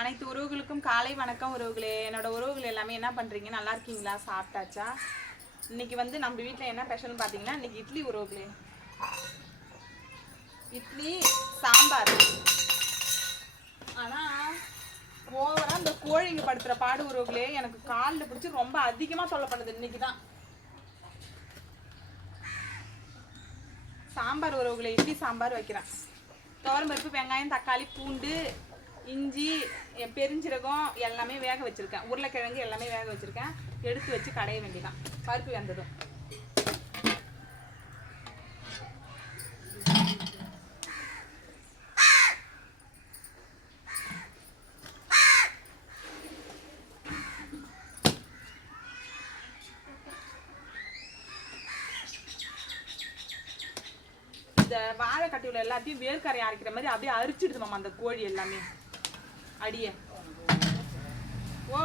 அனைத்து உறவுகளுக்கும் காலை வணக்கம் உறவுகளே. என்னோட உறவுகள் எல்லாமே என்ன பண்றீங்க? நல்லா இருக்கீங்களா? சாப்பிட்டாச்சா? இன்னைக்கு வந்து நம்ம வீட்டில் என்ன ஸ்பெஷல்னு பார்த்தீங்கன்னா இன்னைக்கு இட்லி உறவுகளே. இட்லி சாம்பார். ஆனால் ஓவராக இந்த கோழிங்க படுத்துற பாடு உறவுகளே எனக்கு காலில் பிடிச்சி ரொம்ப அதிகமாக சொல்லப்படுது. இன்னைக்கு தான் சாம்பார் உறவுகளே இட்லி சாம்பார் வைக்கிறேன். துவரம்பருப்பு வெங்காயம் தக்காளி பூண்டு இஞ்சி பெருஞ்சீரகம் எல்லாமே வேக வச்சிருக்கேன். உருளைக்கிழங்கு எல்லாமே வேக வச்சிருக்கேன். எடுத்து வச்சு கடைய வேண்டியதான் பருப்பு வெந்ததும். இந்த வாழைக்கட்டியில் எல்லாத்தையும் வேர்க்கரை அரைக்கிற மாதிரி அப்படியே அரிச்சிடுது மாமா அந்த கோழி எல்லாமே. அடிய. ஓ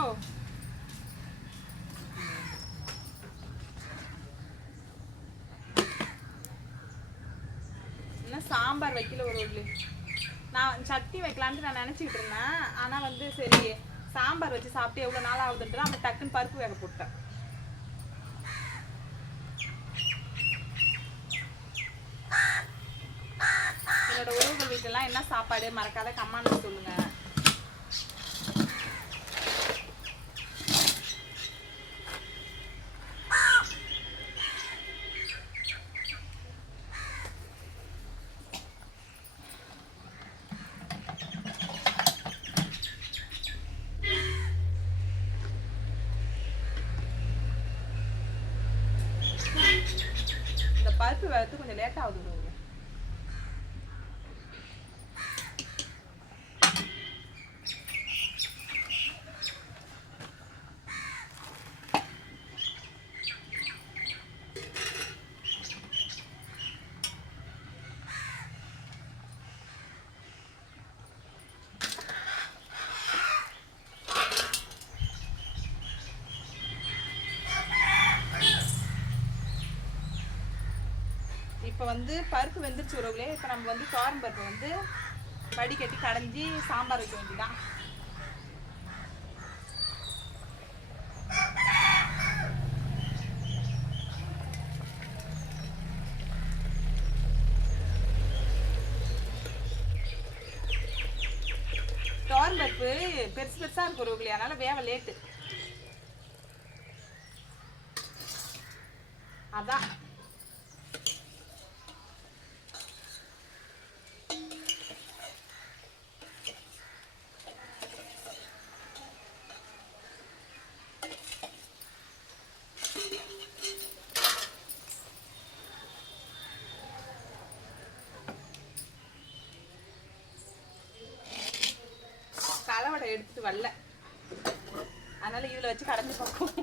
இன்னும் சாம்பார் வைக்கல ஒரு உள்ளி. நான் சட்னி வைக்கலான்ட்டு நான் நினச்சிக்கிட்டு இருந்தேன். ஆனால் வந்து சரி சாம்பார் வச்சு சாப்பிட்டு எவ்வளோ நாள் ஆகுதுன்ட்டு அப்போ டக்குன்னு பருப்பு வேக போட்டேன் என்னோட உறவுகள் வீட்டெல்லாம் என்ன சாப்பாடு? மறக்காத கம்மான்னு சொல்லுங்கள் இந்த பருப்பு வேகத்து கொஞ்சம் லேட் ஆகுது உறவுகளே. இப்போ வந்து பருப்பு வெந்துருச்சு உறவுகளே. இப்போ நம்ம வந்து காரம் பருப்பு வந்து வடிகட்டி கடைஞ்சி சாம்பார் வைக்க வேண்டியதான் தோரம் பெருசு பெருசா இருக்கு உறவுகளே. அதனால வேவ லேட்டு வரல. அதனால இதுல வச்சு கடைஞ்சு பார்க்கும்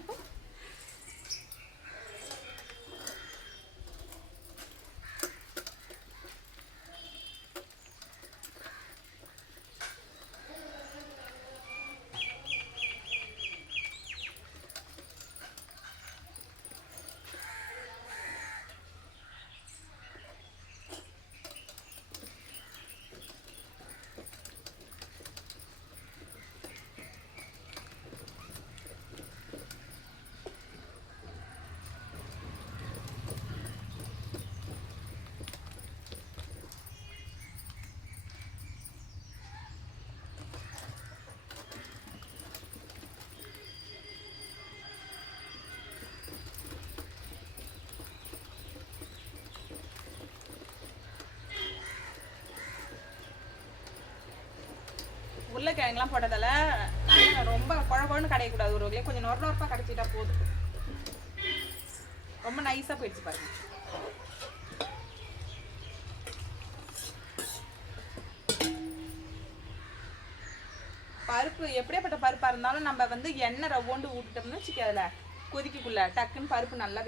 உருளைக்கிழங்குலாம் போட்டதால ரொம்ப குழ குழன்னு கிடையக்கூடாது ஒரு கொஞ்சம் நொர நொரப்பா கிடச்சிட்டா போதும். ரொம்ப நைஸா போயிடுச்சு பாருங்க. பருப்பு எப்படியாப்பட்ட பருப்பா இருந்தாலும் நம்ம வந்து எண்ணெய் ரவ்வோண்டு விட்டுட்டோம்னு வச்சுக்க கொதிக்கக்குள்ள டக்குன்னு பருப்பு நல்லா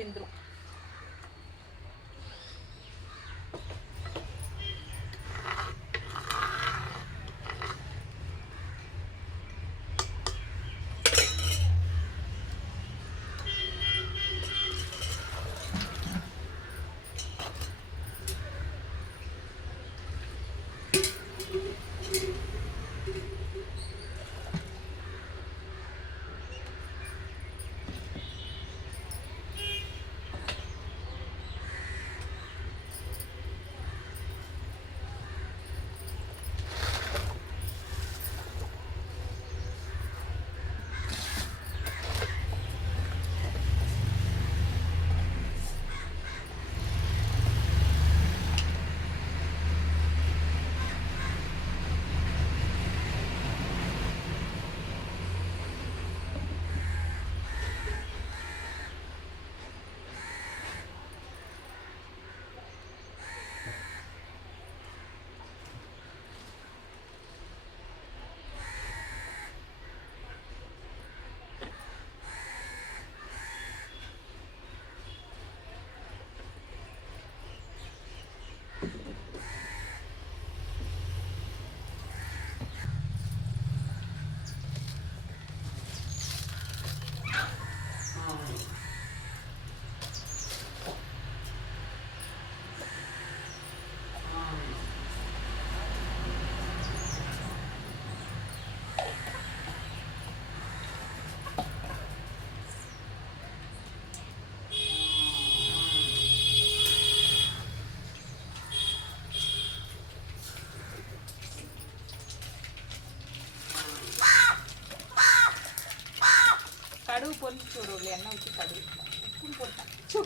பொறிச்சு ஒரு எண்ணெய் வச்சு கடுகு. உப்பும் போட்டேன். சு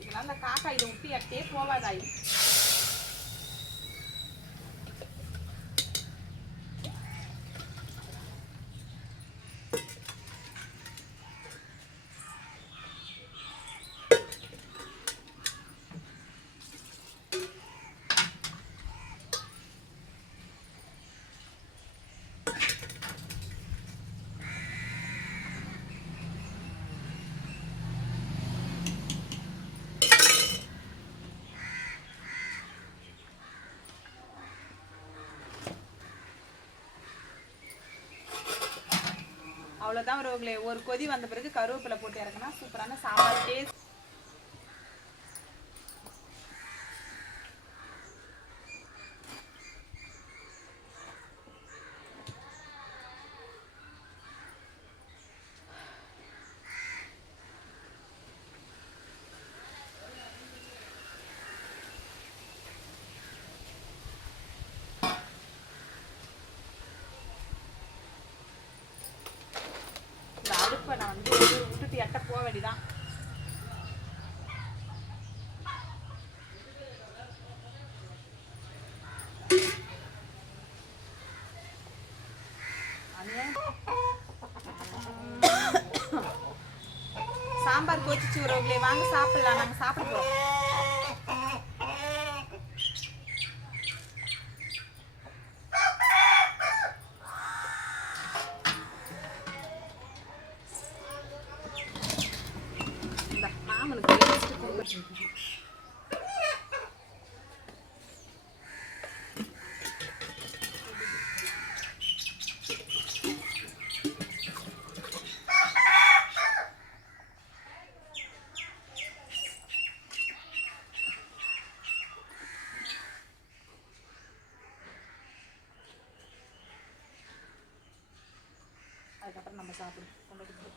இதனால் காக்கா இதை விட்டு எட்டே போவாதாயும் அவ்வளோதான் உறவுகளே ஒரு கொதி வந்த பிறகு கருவேப்பிலை போட்டு இறக்குனா சூப்பரான சாம்பார். டேஸ்ட் இந்த அடுப்பை நான் வந்து விட்டுட்டு எட்ட போக வேண்டிதான் சாம்பார் கொச்சிச்சு உறவுகளே வாங்க சாப்பிடலாம் நாங்க சாப்பிட போறோம். அதுக்கப்புறம் நம்ம சாப்பிடுவோம் கொண்டு போய்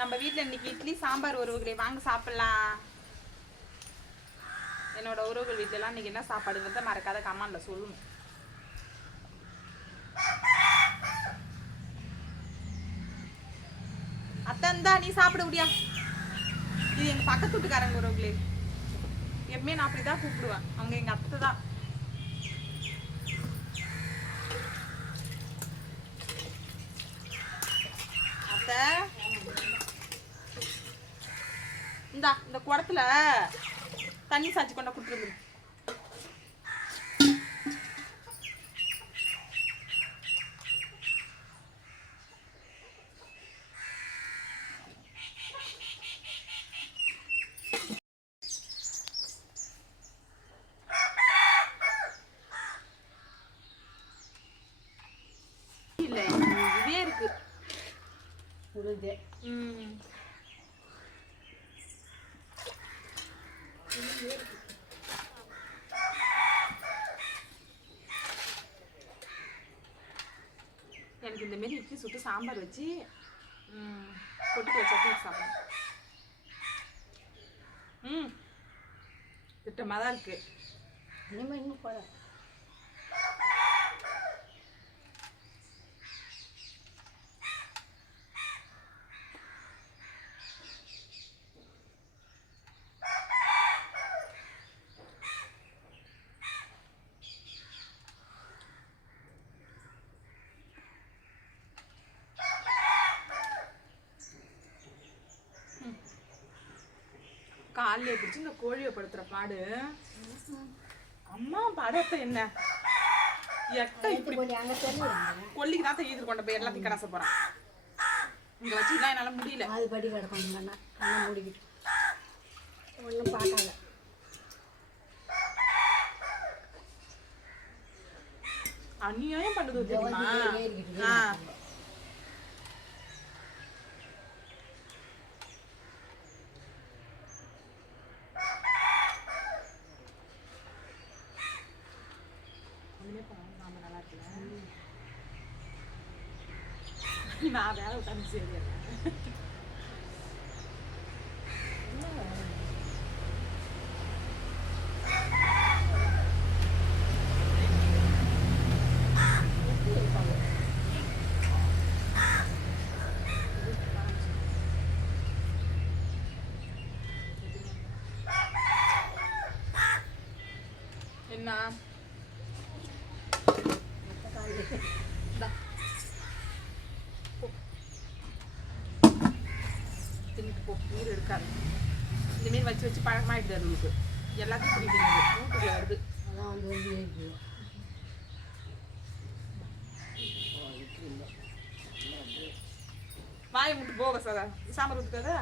நம்ம வீட்டில் இன்னைக்கு இட்லி சாம்பார் உறவுகளை. வாங்க சாப்பிடலாம். என்னோட உறவுகள் வீட்டிலலாம் இன்னைக்கு என்ன சாப்பாடுங்கிறத மறக்காத கமாண்டில் சொல்லணும் அத்தன் தான் நீ சாப்பிட முடியா? இது எங்க பக்கத்து வீட்டுக்காரங்க உறவுகளே. எப்பவுமே நான் அப்படிதான் கூப்பிடுவேன். அவங்க எங்க அத்தை தான். அத்தை? இந்தா இந்த குடத்துல தண்ணி சாய்ச்சி கொண்டா கொடுத்துருந்து இல்ல இதே இருக்கு உழுது ம் எனக்கு மாரி இட்லி சுட்டு சாம்பார் வச்சு ம், பொட்டுக்கடலை சட்னி வச்சு சாப்பிடணும். ம் திட்டமாக தான் இருக்கு. இனிமேல் இன்னும் போல காலையில பிடிச்சி இந்த கோழியை படுத்துற பாடு. அம்மா படத்தை என்ன? எட்ட இப்படி கொல்லிக்கு தான் ஈது கொண்டு போய் எல்லாத்தையும் கடாச போறான். இங்க வச்சுக்கலாம் என்னால முடியல. அது படி கண்ணா கண்ணை மூடிக்கிட்டு. ஒன்றும் பார்க்காத. அநியாயம் பண்ணுது தெரியுமா? நாம நல்லா இருக்குல்ல? நான் வேலை உட்காந்து சரி தின்னுட்டு போ நீர் எடுக்காது வச்சு வச்சு பழக்கமாகிடுது அதுங்களுக்கு எல்லாத்துக்கும் பிடிக்கிறது வீட்டுக்குள்ள வருது அதான் முட்டு போக சாதா சாம்பார் ஊற்றுக்காதா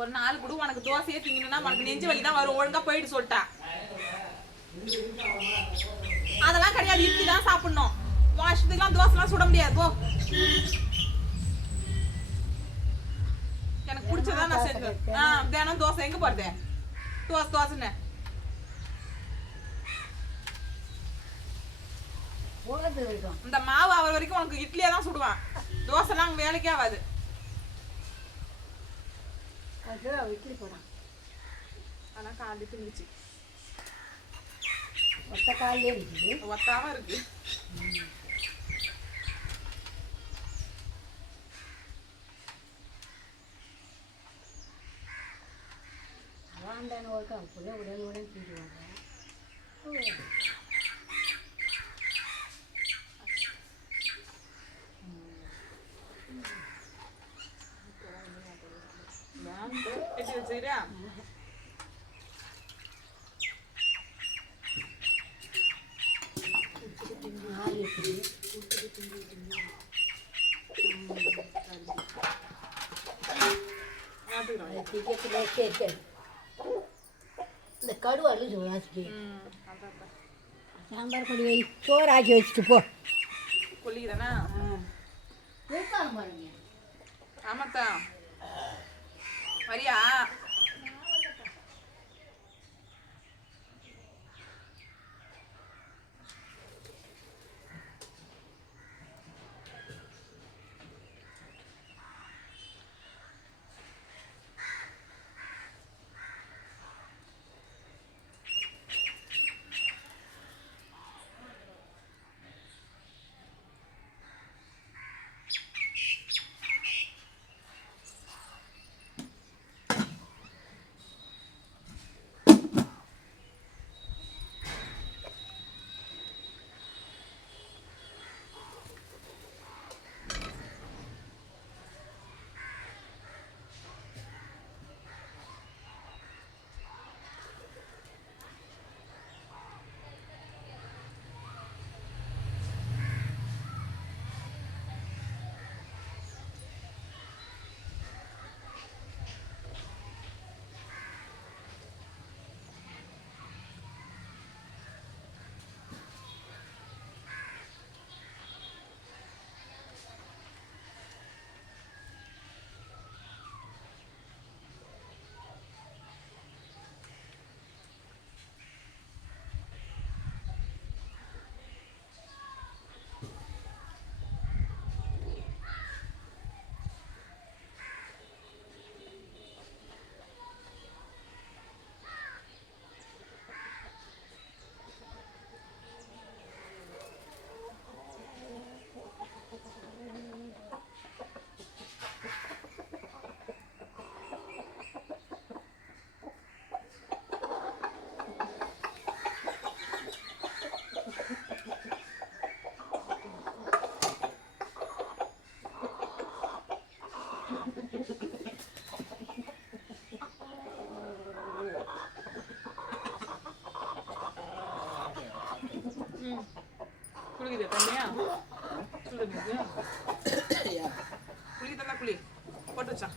ஒரு நாள் கூட உனக்கு தோசையே திங்கணும்னா உனக்கு நெஞ்சு வலி தான் வரும். ஒழுங்கா போயிட்டு சொல்லிட்டா. அதெல்லாம் கிடையாது இட்லி தான் சாப்பிடணும். வாஷத்துக்குலாம் தோசைலாம் சுட முடியாது போ. எனக்கு பிடிச்சதா நான் செஞ்சேன் ஆ தினம் தோசை எங்க போறது தோசை தோசைன்னு. இந்த மாவு அவர் வரைக்கும் உனக்கு இட்லியே தான் சுடுவான். தோசைலாம் வேலைக்கே ஆகாது. அது இட்லி போடான் ஆனா காலி திங்குச்சு. ஒத்த காலிலே இருக்குது. ஒத்தாம இருக்கு. வேண்டான ஒருக்கா உடனே உடனே தூக்கிடுவாங்க கட்டி வச்சுக்கிறியா இந்த அதான் அதான். சாம்பார் பொடி வை சோறு ஆக்கி வச்சுட்டு போ கொல்லிக்கிறேனா ஆமாத்தா variar குளிக்குது தண்ணியா? சுடு தண்ணி குளிக்குதெல்லாம் குளி. போட்டு வச்சா.